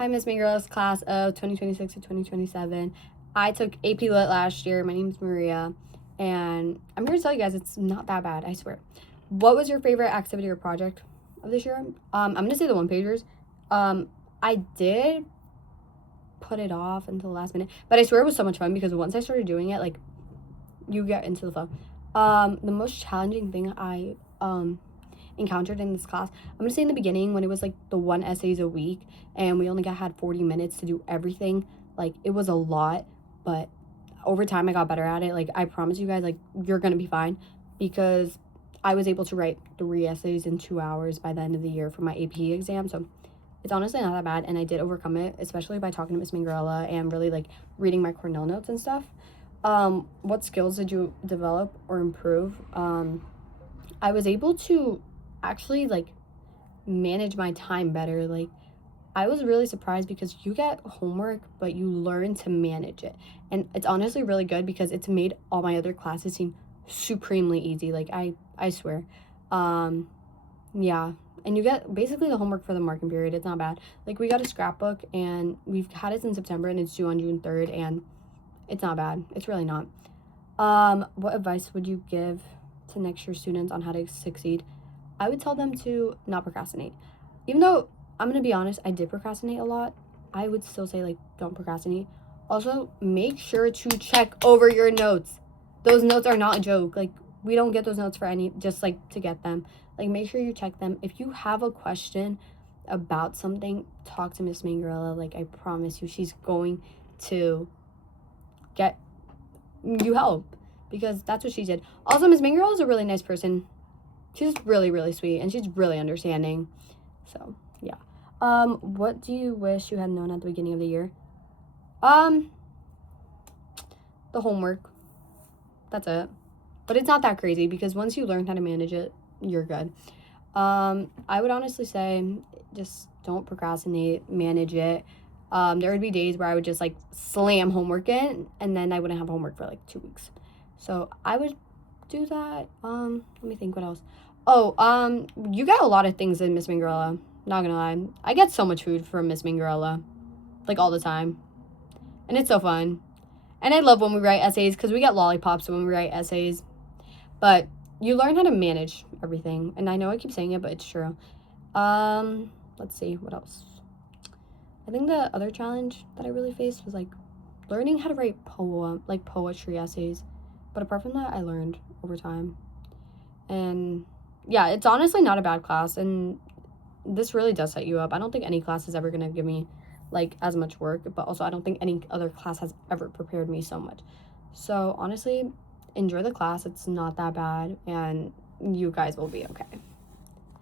Hi, Miss Miguel's class of 2026 to 2027. I took AP Lit last year. My name is Maria, and I'm here to tell you guys it's not that bad, I swear. What was your favorite activity or project of this year? I'm gonna say the one-pagers. I did put it off until the last minute, but I swear it was so much fun because once I started doing it, like, you get into the flow. The most challenging thing I encountered in this class, I'm gonna say in the beginning when it was like the 1 essays a week and we only had 40 minutes to do everything, like it was a lot, but over time I got better at it. Like, I promise you guys, like, you're gonna be fine, because I was able to write 3 essays in 2 hours by the end of the year for my AP exam. So it's honestly not that bad, and I did overcome it, especially by talking to Miss Mangarella and really like reading my Cornell notes and stuff. What skills did you develop or improve? I was able to actually like manage my time better. Like, I was really surprised because you get homework, but you learn to manage it. And it's honestly really good because it's made all my other classes seem supremely easy. Like, I swear. Yeah. And you get basically the homework for the marking period. It's not bad. Like, we got a scrapbook and we've had it in September and it's due on June 3rd, and it's not bad. It's really not. What advice would you give to next year students on how to succeed? I would tell them to not procrastinate. Even though, I'm gonna be honest, I did procrastinate a lot, I would still say, like, don't procrastinate. Also, make sure to check over your notes. Those notes are not a joke. Like, we don't get those notes for any, just like to get them. Like, make sure you check them. If you have a question about something, talk to Miss Mangarella. Like, I promise you, she's going to get you help, because that's what she did. Also, Miss Mangarella is a really nice person. She's really, really sweet, and she's really understanding. So, yeah. What do you wish you had known at the beginning of the year? The homework. That's it. But it's not that crazy, because once you learn how to manage it, you're good. I would honestly say just don't procrastinate, manage it. There would be days where I would just like slam homework in, and then I wouldn't have homework for like 2 weeks. So I would do that. Let me think what else. Oh, you get a lot of things in Miss Mangarella. Not gonna lie. I get so much food from Miss Mangarella. Like, all the time. And it's so fun. And I love when we write essays, because we get lollipops when we write essays. But you learn how to manage everything. And I know I keep saying it, but it's true. Let's see, what else? I think the other challenge that I really faced was like learning how to write poetry essays. But apart from that, I learned over time. And yeah, it's honestly not a bad class, and this really does set you up. I don't think any class is ever going to give me like as much work, but also I don't think any other class has ever prepared me so much. So honestly, enjoy the class. It's not that bad, and you guys will be okay.